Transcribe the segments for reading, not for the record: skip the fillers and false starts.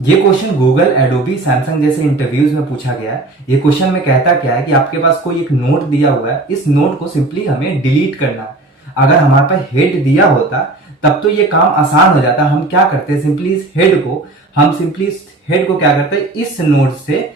ये question Google, Adobe, Samsung जैसे interviews में पूछा गया है। ये क्वेश्चन में कहता क्या है कि आपके पास कोई एक नोट दिया हुआ है, इस नोट को सिंपली हमें डिलीट करना है। अगर हमारे पास हेड दिया होता तब तो ये काम आसान हो जाता। हम क्या करते हैं, सिंपली इस हेड को क्या करते हैं, इस नोट से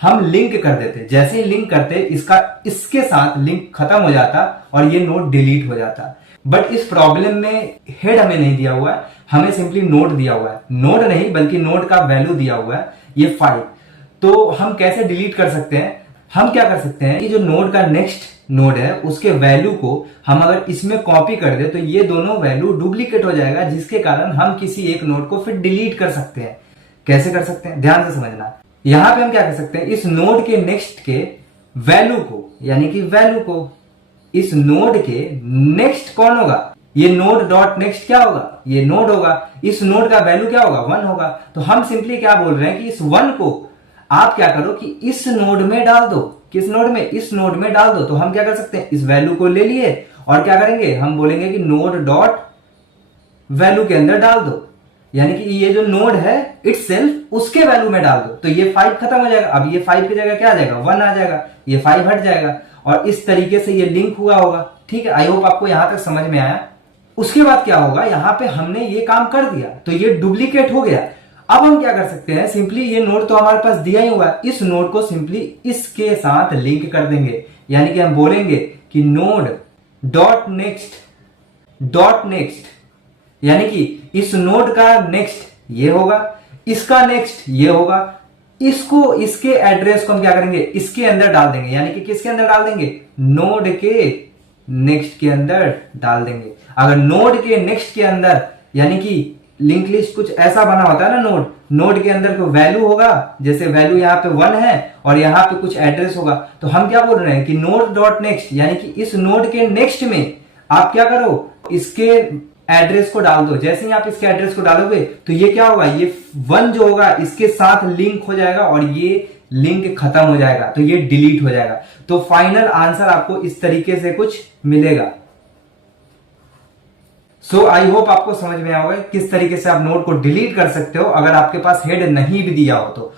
हम लिंक कर देते। जैसे ही लिंक करते इसका इसके साथ लिंक खत्म हो जाता और ये नोट डिलीट हो जाता। बट इस प्रॉब्लम में हेड हमें नहीं दिया हुआ है, हमें सिंपली नोट दिया हुआ है। नोट नहीं बल्कि नोट का वैल्यू दिया हुआ है, ये 5। तो हम कैसे डिलीट कर सकते हैं, हम क्या कर सकते हैं कि जो नोड का नेक्स्ट नोड है उसके वैल्यू को हम अगर इसमें कॉपी कर दे तो ये दोनों वैल्यू डुप्लीकेट हो जाएगा, जिसके कारण हम किसी एक नोड को फिर डिलीट कर सकते हैं। कैसे कर सकते हैं, ध्यान से समझना। यहां पे हम क्या कर सकते हैं, इस नोड के नेक्स्ट के वैल्यू को, यानी कि वैल्यू को इस नोड के नेक्स्ट कौन होगा, ये नोड डॉट नेक्स्ट क्या होगा, ये नोड होगा। इस नोड का वैल्यू क्या होगा, 1 होगा। तो हम सिंपली क्या बोल रहे हैं कि इस 1 को आप क्या करो कि इस नोड में डाल दो। किस नोड में, इस नोड में डाल दो। तो हम क्या कर सकते हैं, इस वैल्यू को ले लिए और क्या करेंगे, हम बोलेंगे कि नोड डॉट वैल्यू के अंदर डाल दो, यानी कि ये जो नोड है इटसेल्फ उसके वैल्यू में डाल दो। तो ये 5 खत्म हो जाएगा। अब ये 5 की जगह क्या आ जाएगा, 1 आ जाएगा, ये 5 हट जाएगा और इस तरीके से ये लिंक हुआ होगा। ठीक है, आई होप आपको यहां तक समझ में आया। उसके बाद क्या होगा, यहां पे हमने ये काम कर दिया तो ये डुप्लीकेट हो गया। अब हम क्या कर सकते हैं, सिंपली ये नोड तो हमारे पास दिया ही हुआ है, इस नोड को सिंपली इसके साथ लिंक कर देंगे। यानी कि हम बोलेंगे कि नोड डॉट नेक्स्ट, यानी कि इस नोड का नेक्स्ट ये होगा, इसका नेक्स्ट ये होगा, इसको इसके एड्रेस को हम क्या करेंगे, इसके अंदर डाल देंगे। यानी कि किसके अंदर डाल देंगे, नोड के नेक्स्ट के अंदर डाल देंगे। अगर नोड के नेक्स्ट के अंदर, यानी कि लिंक लिस्ट कुछ ऐसा बना होता है ना, नोड के अंदर कोई वैल्यू होगा, जैसे वैल्यू यहाँ पे 1 है और यहाँ पे कुछ एड्रेस होगा। तो हम क्या बोल रहे हैं कि नोड डॉट नेक्स्ट, यानी कि इस नोड के नेक्स्ट में आप क्या करो, इसके एड्रेस को डाल दो। जैसे ही आप इसके एड्रेस को डालोगे तो ये क्या होगा, ये 1 जो होगा इसके साथ लिंक हो जाएगा और ये लिंक खत्म हो जाएगा, तो ये डिलीट हो जाएगा। तो फाइनल आंसर आपको इस तरीके से कुछ मिलेगा। सो आई होप आपको समझ में आएगा किस तरीके से आप नोड को डिलीट कर सकते हो अगर आपके पास हेड नहीं भी दिया हो तो।